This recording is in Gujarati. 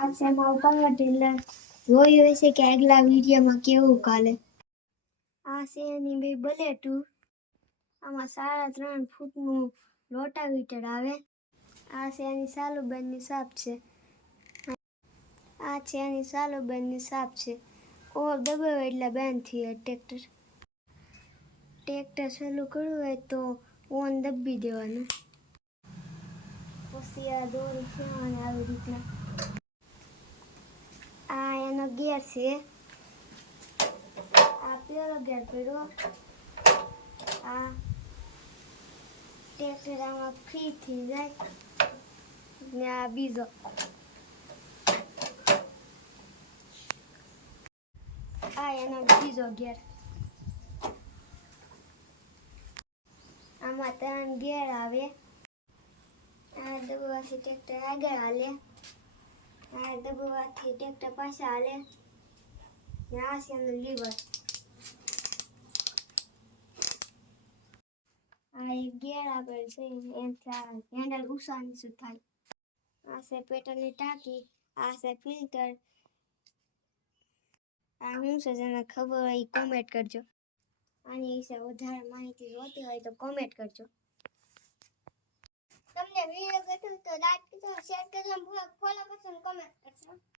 આ છે મારું કન્વર્ટર જોયું હશે કે આગલા વિડીયોમાં કેવું કાલે. આ છે એની બે બલેટું. આમાં 3.5 ફૂટનું રોટાવીટર આવે. આ છે એની સાલુબંધની સાપ છે. આ છે એની સાલુબંધની સાપ છે. ઓ દબાવે એટલે બંધ થઈએ ટ્રેક્ટર. ટ્રેક્ટર ચાલુ કરવું હોય તો ઓન દબી દેવાનું. પછી આ દોરી ખેવાની આવી રીતના. આ એનો ગેર છે. આ પેલો ગેર પડ્યો. આ ટ્રેક્ટર આમાં ફ્રી થઈ જાય ને આ બીજો. આ એનો બીજો ગેર. આમાં 3 ગેર આવે. આ દબાવવાથી ટ્રેક્ટર આગળ હાલે. આ દબાવવાથી ટ્રેક્ટર પાછળ હાલે. ને આ છે એનું લીવર. આ એક ગેર આપેલ છે એનાથી હેન્ડલ ઊંચા નીચું થાય. આ છે પેટ્રોલની ટાંકી. આ છે ફિલ્ટર. આ શું છે જેને ખબર હોય એ કોમેન્ટ કરજો. આની વિશે વધારે માહિતી જોતી હોય તો કોમેન્ટ કરજો. તમને વિડીયો ગમ્યો તો લાઈક કરજો, શેર કરજો, ફોલો કરજો અને કોમેન્ટ કરજો.